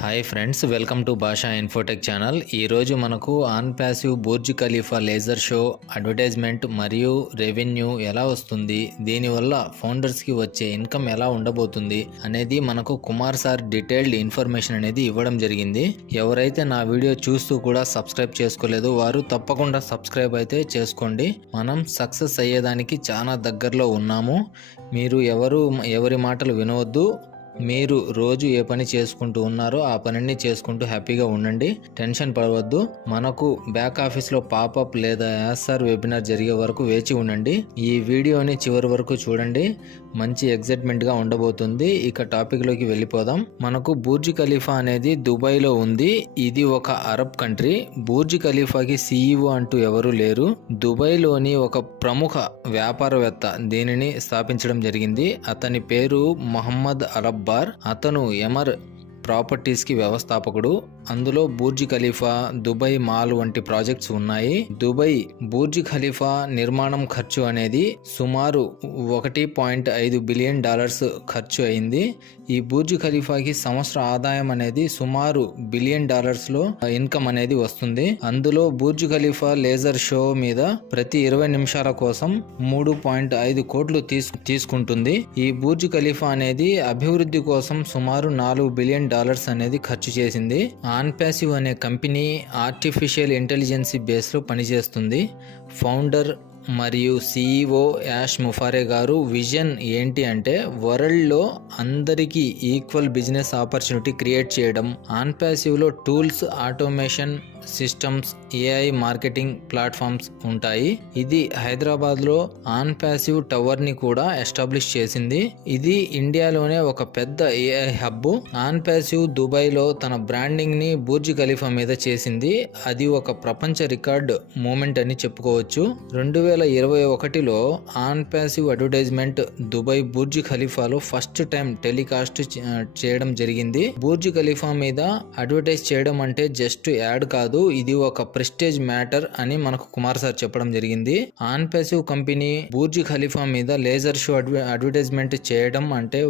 Hi friends, welcome to భాషా Infotech channel. ఈరోజు మనకు on passive Burj Khalifa laser show advertisement మరియు revenue ఎలా వస్తుంది, దీనివల్ల ఫౌండర్స్కి వచ్చే ఇన్కమ్ ఎలా ఉండబోతుంది అనేది మనకు కుమార్ సార్ డీటెయిల్డ్ ఇన్ఫర్మేషన్ అనేది ఇవ్వడం జరిగింది. ఎవరైతే నా వీడియో చూస్తూ కూడా సబ్స్క్రైబ్ చేసుకోలేదు వారు తప్పకుండా సబ్స్క్రైబ్ అయితే చేసుకోండి. మనం సక్సెస్ అయ్యేదానికి చాలా దగ్గరలో ఉన్నాము. మీరు ఎవరి మాటలు వినవద్దు. మీరు రోజు ఏ పని చేసుకుంటూ ఉన్నారో ఆ పనిని చేసుకుంటూ హ్యాపీగా ఉండండి, టెన్షన్ పడవద్దు. మనకు బ్యాక్ ఆఫీస్లో పాపప్ లేదా యాస్ఆర్ వెబినార్ జరిగే వరకు వేచి ఉండండి. ఈ వీడియోని చివరి వరకు చూడండి, మంచి ఎగ్జైట్మెంట్గా ఉండబోతుంది. ఇక టాపిక్లోకి వెళ్ళిపోదాం. మనకు బుర్జ్ ఖలీఫా అనేది దుబాయ్లో ఉంది. ఇది ఒక అరబ్ కంట్రీ. బుర్జ్ ఖలీఫాకి CEO అంటూ ఎవరూ లేరు. దుబాయ్లోని ఒక ప్రముఖ వ్యాపారవేత్త దీనిని స్థాపించడం జరిగింది. అతని పేరు మహమ్మద్ అలబ్బార్. అతను ఎమర్ ప్రాపర్టీస్ కి వ్యవస్థాపకుడు. అందులో బుర్జ్ ఖలీఫా, దుబాయ్ మాల్ వంటి ప్రాజెక్ట్స్ ఉన్నాయి. దుబాయ్ బుర్జ్ ఖలీఫా నిర్మాణం ఖర్చు అనేది సుమారు $1.5 బిలియన్ ఖర్చు అయింది. ఈ బుర్జ్ ఖలీఫాకి సంవత్సర ఆదాయం అనేది సుమారు $1 బిలియన్ లో ఇన్కమ్ అనేది వస్తుంది. అందులో బుర్జ్ ఖలీఫా లేజర్ షో మీద ప్రతి 20 నిమిషాల కోసం 3.5 కోట్లు తీసుకుంటుంది. ఈ బుర్జ్ ఖలీఫా అనేది అభివృద్ధి కోసం సుమారు $4 బిలియన్ అనేది ఖర్చు చేసింది. ఆన్ ప్యాసివ్ అనే కంపెనీ ఆర్టిఫిషియల్ ఇంటెలిజెన్స్ బేస్ లో పనిచేస్తుంది. ఫౌండర్ మరియు CEO యాష్ ముఫారే గారు విజన్ ఏంటి అంటే వరల్డ్ లో అందరికీ ఈక్వల్ బిజినెస్ ఆపర్చునిటీ క్రియేట్ చేయడం. ఆన్ ప్యాసివ్ లో tools, automation systems, AI marketing platforms ఉంటాయి. ఇది హైదరాబాద్ లో ఆన్ ప్యాసివ్ టవర్ ని కూడా ఎస్టాబ్లిష్ చేసింది. ఇది ఇండియాలోనే ఒక పెద్ద AI hub. On passive Dubai లో తన బ్రాండింగ్ ని బుర్జ్ ఖలీఫా మీద చేసింది. అది ఒక ప్రపంచ రికార్డ్ మూమెంట్ అని చెప్పుకోవచ్చు. 2021లో on passive advertisement Dubai Burj ఖలీఫాలో ఫస్ట్ టైం టెలికాస్ట్ చేయడం జరిగింది. బుర్జ్ ఖలీఫా మీద అడ్వర్టైజ్ చేయడం అంటే జస్ట్ యాడ్ కాదు, ఇది ఒక ప్రెస్టేజ్ మ్యాటర్ అని మనకు కుమార్ సార్ చెప్పడం జరిగింది. On passive company Burj Khalifa మీద లేజర్ షో అడ్వర్టైజ్మెంట్ చేయడం అంటే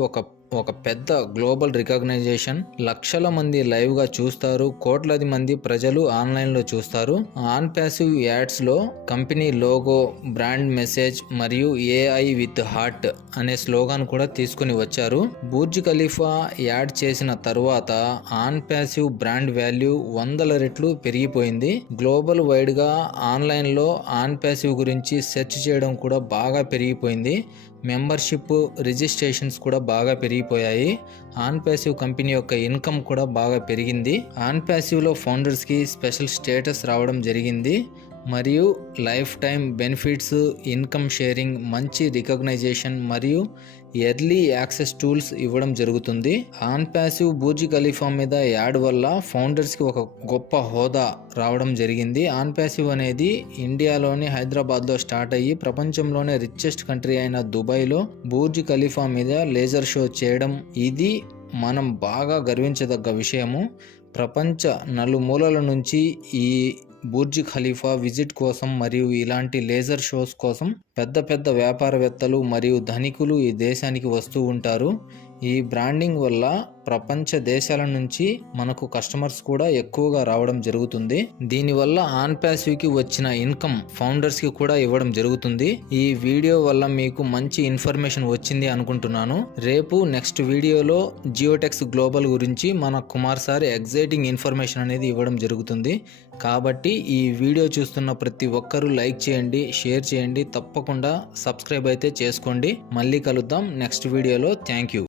ఒక పెద్ద గ్లోబల్ రికగ్నైజేషన్. లక్షల మంది లైవ్ గా చూస్తారు, కోట్లాది మంది ప్రజలు ఆన్లైన్ లో చూస్తారు. ఆన్ ప్యాసివ్ యాడ్స్ లో కంపెనీ లోగో, బ్రాండ్ మెసేజ్ మరియు AI విత్ హార్ట్ అనే స్లోగాన్ కూడా తీసుకుని వచ్చారు. బుర్జ్ ఖలీఫా యాడ్ చేసిన తరువాత ఆన్ ప్యాసివ్ బ్రాండ్ వాల్యూ 100 రెట్లు పెరిగిపోయింది. గ్లోబల్ వైడ్ గా ఆన్లైన్ లో ఆన్ ప్యాసివ్ గురించి సెర్చ్ చేయడం కూడా బాగా పెరిగిపోయింది. మెంబర్షిప్ రిజిస్ట్రేషన్స్ కూడా బాగా పెరిగిపోయాయి. ఆన్ ప్యాసివ్ కంపెనీ యొక్క ఇన్కమ్ కూడా బాగా పెరిగింది. ఆన్ ప్యాసివ్ లో ఫౌండర్స్ కి స్పెషల్ స్టేటస్ రావడం జరిగింది మరియు life time benefits, income sharing, మంచి రికగ్నైజేషన్ మరియు ఎర్లీ యాక్సెస్ టూల్స్ ఇవ్వడం జరుగుతుంది. ఆన్ ప్యాసివ్ బుర్జ్ ఖలీఫా మీద యాడ్ వల్ల ఫౌండర్స్ కి ఒక గొప్ప హోదా రావడం జరిగింది. ఆన్ ప్యాసివ్ అనేది ఇండియాలోని హైదరాబాద్ లో స్టార్ట్ అయ్యి ప్రపంచంలోనే రిచెస్ట్ కంట్రీ అయిన దుబాయ్ లో బుర్జ్ ఖలీఫా మీద లేజర్ షో చేయడం, ఇది మనం బాగా గర్వించదగ్గ విషయము. ప్రపంచ నలుమూలల నుంచి ఈ బుర్జ్ ఖలీఫా విజిట్ కోసం మరియు ఇలాంటి లేజర్ షోస్ కోసం పెద్ద వ్యాపారవేత్తలు మరియు ధనికులు ఈ దేశానికి వస్తూ ఉంటారు. ఈ బ్రాండింగ్ వల్ల ప్రపంచ దేశాల నుంచి మనకు కస్టమర్స్ కూడా ఎక్కువగా రావడం జరుగుతుంది. దీనివల్ల ఆన్ ప్యాసివ్ కి వచ్చిన ఇన్కమ్ ఫౌండర్స్ కి కూడా ఇవ్వడం జరుగుతుంది. ఈ వీడియో వల్ల మీకు మంచి ఇన్ఫర్మేషన్ వచ్చింది అనుకుంటున్నాను. రేపు నెక్స్ట్ వీడియోలో జియోటెక్స్ గ్లోబల్ గురించి మన కుమార్ సార్ ఎగ్జైటింగ్ ఇన్ఫర్మేషన్ అనేది ఇవ్వడం జరుగుతుంది. కాబట్టి ఈ వీడియో చూస్తున్న ప్రతి ఒక్కరూ లైక్ చేయండి, షేర్ చేయండి, తప్పకుండా సబ్స్క్రైబ్ అయితే చేసుకోండి. మళ్ళీ కలుద్దాం నెక్స్ట్ వీడియోలో. Thank you.